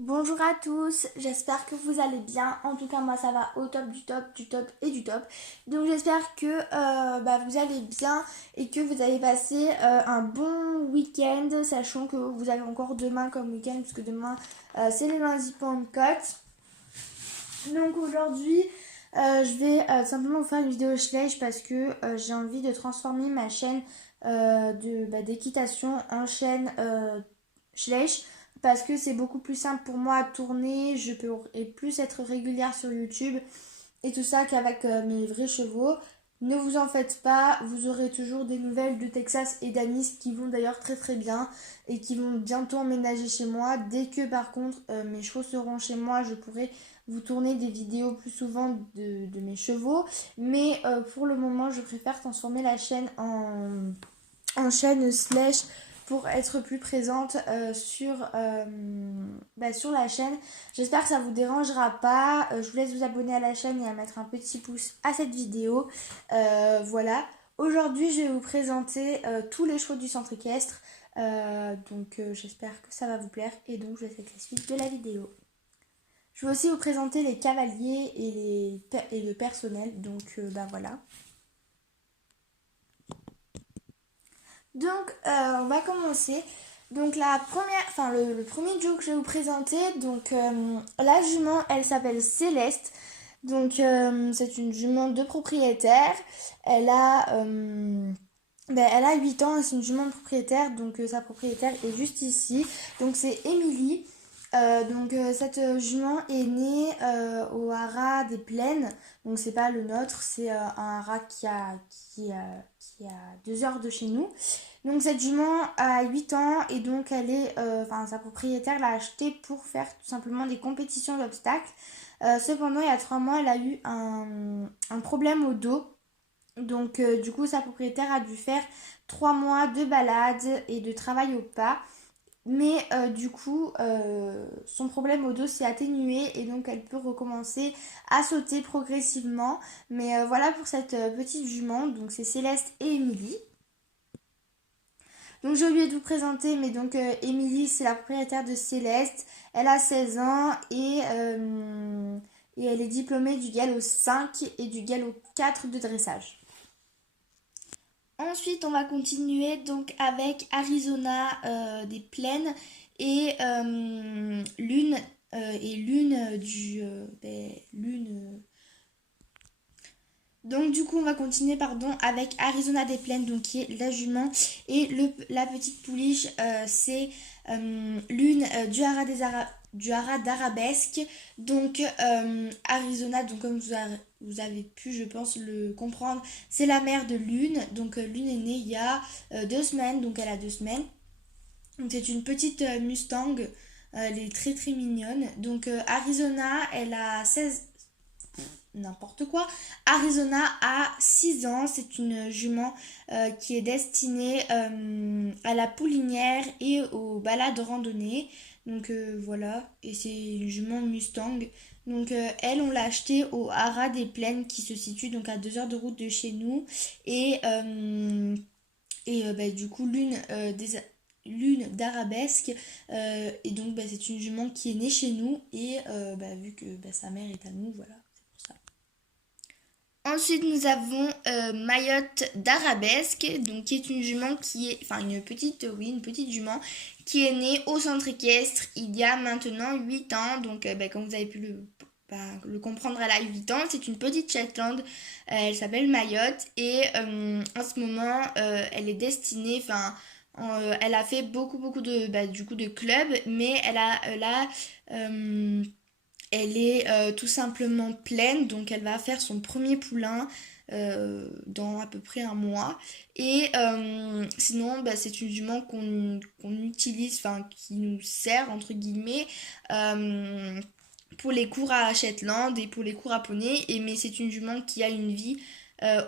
Bonjour à tous, j'espère que vous allez bien. En tout cas, moi ça va au top du top, du top et du top. Donc j'espère que vous allez bien et que vous allez passer un bon week-end, sachant que vous avez encore demain comme week-end, puisque demain c'est le lundi Pentecôte. Donc aujourd'hui, je vais simplement vous faire une vidéo Schleich parce que j'ai envie de transformer ma chaîne d'équitation en chaîne Schleich parce que c'est beaucoup plus simple pour moi à tourner, je peux et plus être régulière sur YouTube et tout ça qu'avec mes vrais chevaux. Ne vous en faites pas, vous aurez toujours des nouvelles de Texas et d'Anis qui vont d'ailleurs très très bien et qui vont bientôt emménager chez moi. Dès que par contre mes chevaux seront chez moi, je pourrai vous tourner des vidéos plus souvent de mes chevaux. Mais pour le moment, je préfère transformer la chaîne en chaîne slash pour être plus présente sur la chaîne. J'espère que ça vous dérangera pas. Je vous laisse vous abonner à la chaîne et à mettre un petit pouce à cette vidéo. Voilà. Aujourd'hui, je vais vous présenter tous les chevaux du centre équestre. J'espère que ça va vous plaire et donc je vous laisse avec la suite de la vidéo. Je vais aussi vous présenter les cavaliers et le personnel. Voilà. On va commencer. Donc la première, enfin le premier duo que je vais vous présenter, la jument, elle s'appelle Céleste. C'est une jument de propriétaire. Elle a, elle a 8 ans et c'est une jument de propriétaire, sa propriétaire est juste ici. Donc c'est Émilie. Cette jument est née au haras des plaines. Donc c'est pas le nôtre, c'est un haras qui a 2 heures de chez nous. Donc cette jument a 8 ans et donc sa propriétaire l'a achetée pour faire tout simplement des compétitions d'obstacles. Cependant, il y a 3 mois, elle a eu un problème au dos. Du coup, sa propriétaire a dû faire 3 mois de balade et de travail au pas. Mais son problème au dos s'est atténué et donc elle peut recommencer à sauter progressivement. Mais voilà pour cette petite jument. Donc c'est Céleste et Émilie. Donc j'ai oublié de vous présenter, mais Émilie, c'est la propriétaire de Céleste. Elle a 16 ans et elle est diplômée du galop 5 et du galop 4 de dressage. Ensuite, on va continuer donc avec Arizona des plaines et Lune et Lune Lune. Donc du coup on va continuer avec Arizona des plaines donc qui est la jument et la petite pouliche c'est l'une du haras d'Arabesque. Arizona donc comme vous avez pu je pense le comprendre c'est la mère de Lune. Lune est née il y a 2 semaines donc elle a 2 semaines. Donc c'est une petite Mustang, elle est très très mignonne. Arizona elle a 16 n'importe quoi. Arizona a 6 ans, c'est une jument qui est destinée à la poulinière et aux balades randonnées. Voilà, et c'est une jument Mustang. Elle, on l'a achetée au haras des plaines qui se situe donc à 2 heures de route de chez nous. Du coup, l'une d'Arabesque. C'est une jument qui est née chez nous et vu que sa mère est à nous, voilà, c'est pour ça. Ensuite, nous avons Mayotte d'Arabesque, donc qui est une jument qui est, enfin une petite jument qui est née au centre équestre il y a maintenant 8 ans. Comme vous avez pu le comprendre, elle a 8 ans. C'est une petite Shetland, elle s'appelle Mayotte et en ce moment, elle est destinée, elle a fait beaucoup de clubs, mais elle est tout simplement pleine, donc elle va faire son premier poulain dans à peu près un mois. Et sinon, c'est une jument qu'on utilise, enfin qui nous sert entre guillemets pour les cours à Shetland et pour les cours à poney. Mais c'est une jument qui a une vie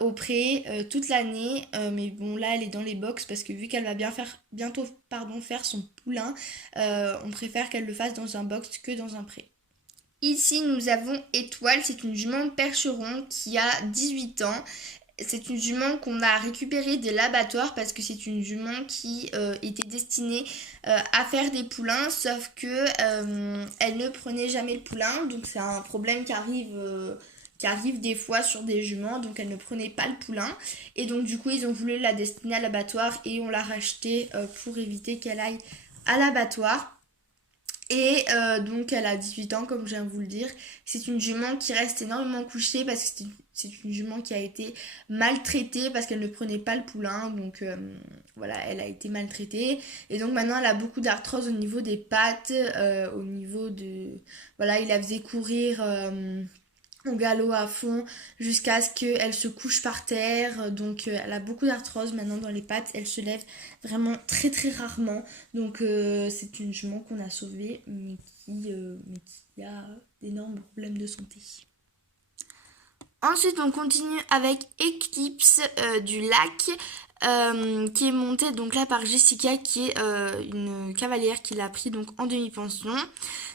au pré toute l'année. Mais bon, là, elle est dans les box parce que vu qu'elle va bientôt faire son poulain, on préfère qu'elle le fasse dans un box que dans un pré. Ici, nous avons Étoile, c'est une jument percheron qui a 18 ans. C'est une jument qu'on a récupérée de l'abattoir parce que c'est une jument qui était destinée à faire des poulains, sauf que elle ne prenait jamais le poulain, donc c'est un problème qui arrive des fois sur des juments, donc elle ne prenait pas le poulain. Et donc du coup ils ont voulu la destiner à l'abattoir et on l'a rachetée pour éviter qu'elle aille à l'abattoir. Et donc elle a 18 ans comme je viens de vous le dire. C'est une jument qui reste énormément couchée parce que c'est une jument qui a été maltraitée parce qu'elle ne prenait pas le poulain. Donc voilà, elle a été maltraitée. Et donc maintenant elle a beaucoup d'arthrose au niveau des pattes, au niveau de... Voilà, il la faisait courir au galop à fond jusqu'à ce qu'elle se couche par terre. Donc elle a beaucoup d'arthrose maintenant dans les pattes. Elle se lève vraiment très très rarement. Donc c'est une jument qu'on a sauvée mais qui a d'énormes problèmes de santé. Ensuite, on continue avec Eclipse du lac qui est montée donc là par Jessica qui est une cavalière qui l'a pris donc en demi-pension.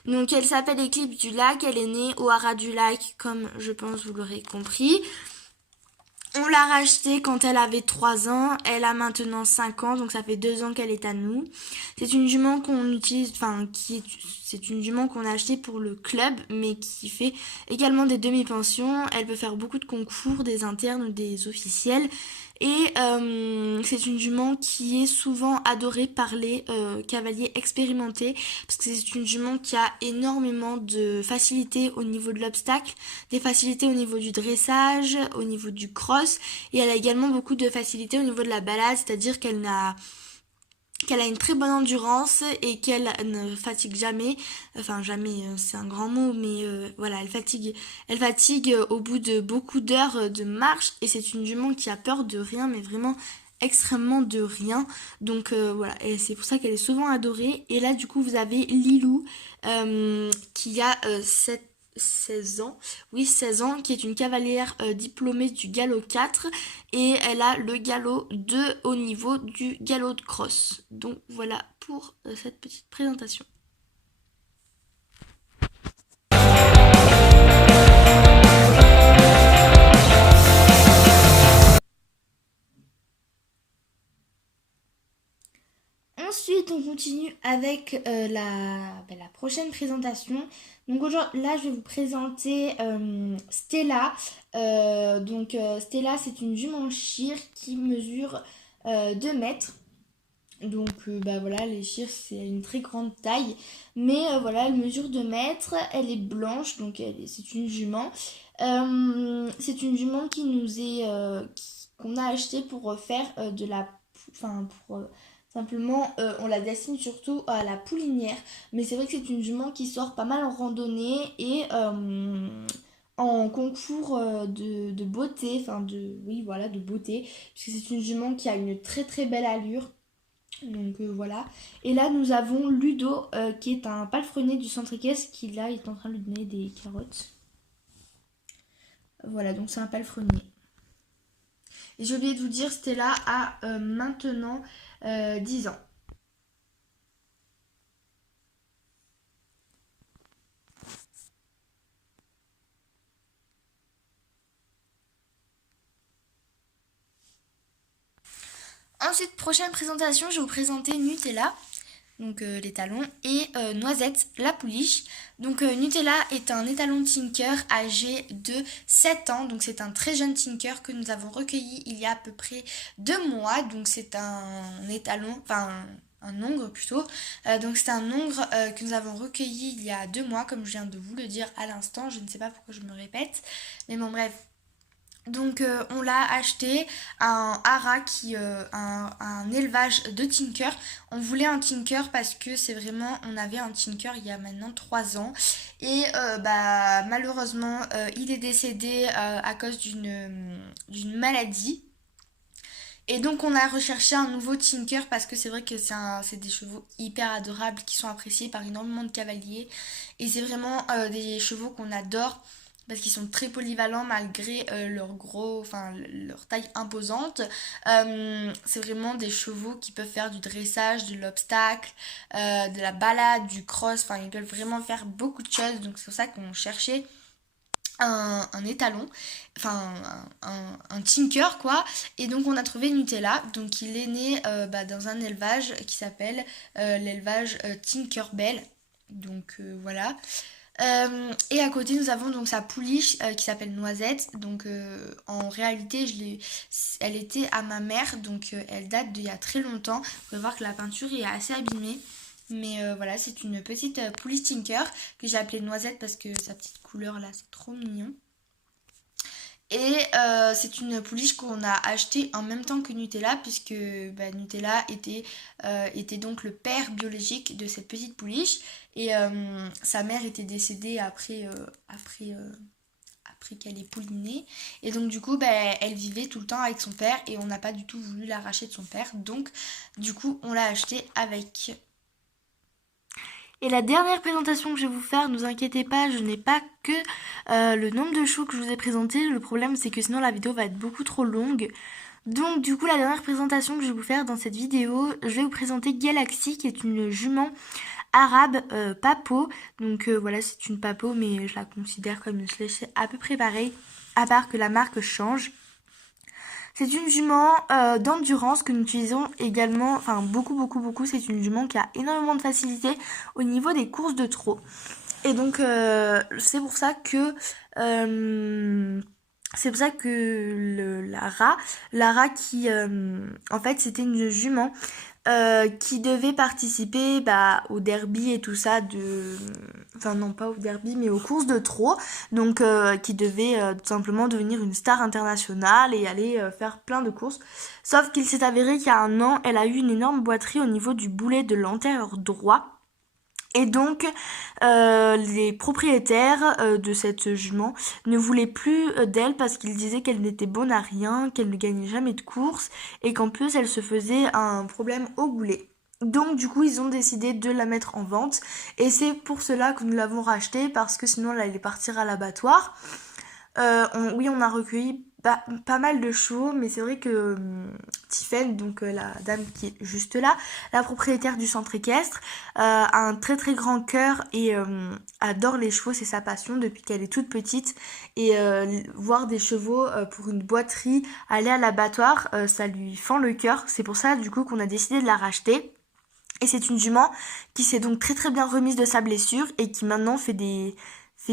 Donc elle s'appelle Eclipse du lac, elle est née au haras du lac comme je pense vous l'aurez compris. On l'a rachetée quand elle avait 3 ans, elle a maintenant 5 ans, donc ça fait 2 ans qu'elle est à nous. C'est une jument qu'on utilise, c'est une jument qu'on a achetée pour le club, mais qui fait également des demi-pensions. Elle peut faire beaucoup de concours, des internes ou des officiels. Et c'est une jument qui est souvent adorée par les cavaliers expérimentés parce que c'est une jument qui a énormément de facilité au niveau de l'obstacle, des facilités au niveau du dressage, au niveau du cross et elle a également beaucoup de facilité au niveau de la balade, c'est-à-dire qu'elle a une très bonne endurance et qu'elle ne fatigue jamais, enfin jamais c'est un grand mot mais voilà elle fatigue au bout de beaucoup d'heures de marche et c'est une jument qui a peur de rien mais vraiment extrêmement de rien donc voilà et c'est pour ça qu'elle est souvent adorée et là du coup vous avez Lilou qui a 16 ans, oui 16 ans, qui est une cavalière diplômée du galop 4 et elle a le galop 2 au niveau du galop de crosse. Donc voilà pour cette petite présentation. Ensuite, on continue avec la prochaine présentation. Donc aujourd'hui, là, je vais vous présenter Stella. Stella, c'est une jument Shire qui mesure 2 mètres. Donc voilà, les Shires, c'est une très grande taille. Mais voilà, elle mesure 2 mètres. Elle est blanche, donc c'est une jument. C'est une jument qui nous est... qu'on a acheté pour faire de la... Enfin, pour... Simplement, on la destine surtout à la poulinière. Mais c'est vrai que c'est une jument qui sort pas mal en randonnée et en concours de beauté. Oui, voilà, de beauté. Puisque c'est une jument qui a une très très belle allure. Donc voilà. Et là, nous avons Ludo, qui est un palefrenier du centre équestre, qui là est en train de lui donner des carottes. Voilà, donc c'est un palefrenier. Et j'ai oublié de vous dire, Stella a maintenant 10 ans. Ensuite, prochaine présentation, je vais vous présenter Nutella, donc les talons, et Noisette, la pouliche. Donc Nutella est un étalon Tinker âgé de 7 ans, donc c'est un très jeune Tinker que nous avons recueilli il y a à peu près 2 mois, donc c'est un étalon, enfin un ongre plutôt. Donc c'est un ongre que nous avons recueilli il y a 2 mois, comme je viens de vous le dire à l'instant, je ne sais pas pourquoi je me répète, mais bon bref. Donc on l'a acheté à un haras un élevage de Tinker. On voulait un Tinker parce que c'est vraiment, on avait un Tinker il y a maintenant 3 ans et malheureusement il est décédé à cause d'une maladie. Et donc on a recherché un nouveau Tinker parce que c'est vrai que c'est des chevaux hyper adorables qui sont appréciés par énormément de cavaliers et c'est vraiment des chevaux qu'on adore parce qu'ils sont très polyvalents malgré leur taille imposante. C'est vraiment des chevaux qui peuvent faire du dressage, de l'obstacle, de la balade, du cross. Enfin, ils peuvent vraiment faire beaucoup de choses. Donc c'est pour ça qu'on cherchait un étalon, enfin un tinker quoi. Et donc on a trouvé Nutella. Donc il est né dans un élevage qui s'appelle l'élevage Tinkerbell. Donc voilà. Et à côté nous avons donc sa pouliche qui s'appelle Noisette. Donc en réalité elle était à ma mère, donc elle date d'il y a très longtemps. Vous pouvez voir que la peinture est assez abîmée. Mais voilà, c'est une petite pouliche Tinker que j'ai appelée Noisette parce que sa petite couleur là, c'est trop mignon. Et c'est une pouliche qu'on a achetée en même temps que Nutella, puisque Nutella était donc le père biologique de cette petite pouliche. Et sa mère était décédée après qu'elle ait pouliné. Et donc du coup, elle vivait tout le temps avec son père et on n'a pas du tout voulu l'arracher de son père. Donc du coup, on l'a achetée avec. Et la dernière présentation que je vais vous faire, ne vous inquiétez pas, je n'ai pas que le nombre de choux que je vous ai présenté. Le problème c'est que sinon la vidéo va être beaucoup trop longue. Donc du coup la dernière présentation que je vais vous faire dans cette vidéo, je vais vous présenter Galaxy qui est une jument arabe papo. Donc voilà, c'est une papo mais je la considère comme une sléche à peu près pareil, à part que la marque change. C'est une jument d'endurance que nous utilisons également, enfin beaucoup. C'est une jument qui a énormément de facilité au niveau des courses de trot. Et donc c'est pour ça que Lara qui en fait c'était une jument qui devait participer au derby et tout ça enfin non pas au derby mais aux courses de trot, donc qui devait tout simplement devenir une star internationale et aller faire plein de courses, sauf qu'il s'est avéré qu'il y a un an elle a eu une énorme boiterie au niveau du boulet de l'antérieur droit. Et donc, les propriétaires de cette jument ne voulaient plus d'elle parce qu'ils disaient qu'elle n'était bonne à rien, qu'elle ne gagnait jamais de course et qu'en plus elle se faisait un problème au boulet. Donc du coup ils ont décidé de la mettre en vente et c'est pour cela que nous l'avons rachetée, parce que sinon elle allait partir à l'abattoir. Oui, on a recueilli pas mal de chevaux, mais c'est vrai que Tiffen, donc la dame qui est juste là, la propriétaire du centre équestre, a un très grand cœur et adore les chevaux, c'est sa passion depuis qu'elle est toute petite. Et voir des chevaux pour une boiterie, aller à l'abattoir, ça lui fend le cœur. C'est pour ça du coup qu'on a décidé de la racheter. Et c'est une jument qui s'est donc très bien remise de sa blessure et qui maintenant fait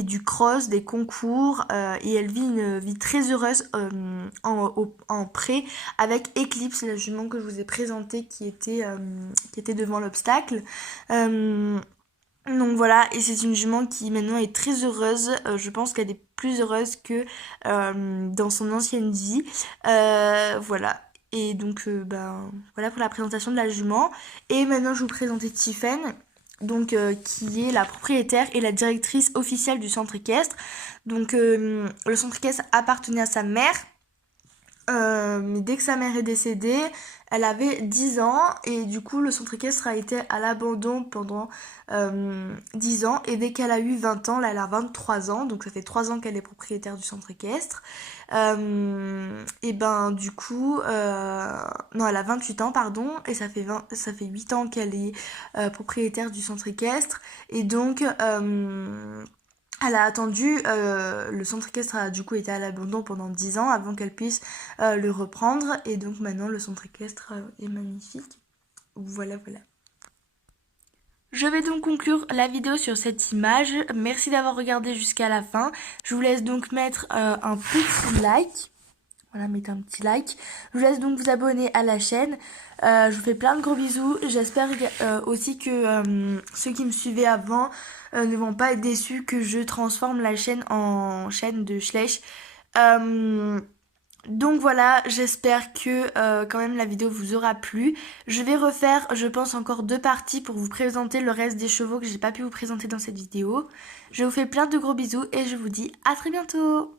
du cross, des concours et elle vit une vie très heureuse en pré avec Eclipse, la jument que je vous ai présentée qui était devant l'obstacle. Donc voilà, et c'est une jument qui maintenant est très heureuse. Je pense qu'elle est plus heureuse que dans son ancienne vie. Voilà. Et donc voilà pour la présentation de la jument. Et maintenant je vais vous présenter Tiffen, donc qui est la propriétaire et la directrice officielle du centre équestre. Donc le centre équestre appartenait à sa mère. Mais dès que sa mère est décédée, elle avait 10 ans et du coup le centre équestre a été à l'abandon pendant 10 ans, et dès qu'elle a eu 20 ans, là elle a 23 ans, donc ça fait 3 ans qu'elle est propriétaire du centre équestre. Et du coup, non, elle a 28 ans pardon, et ça fait 8 ans qu'elle est propriétaire du centre équestre, et donc elle a attendu, le centre équestre a du coup été à l'abandon pendant 10 ans avant qu'elle puisse le reprendre, et donc maintenant le centre équestre est magnifique. Voilà. Je vais donc conclure la vidéo sur cette image. Merci d'avoir regardé jusqu'à la fin. Je vous laisse donc mettre un petit like. Voilà, mettez un petit like. Je vous laisse donc vous abonner à la chaîne. Je vous fais plein de gros bisous. J'espère aussi que ceux qui me suivaient avant ne vont pas être déçus que je transforme la chaîne en chaîne de Schleich. Donc voilà, j'espère que quand même la vidéo vous aura plu. Je vais refaire, je pense, encore 2 parties pour vous présenter le reste des chevaux que j'ai pas pu vous présenter dans cette vidéo. Je vous fais plein de gros bisous et je vous dis à très bientôt.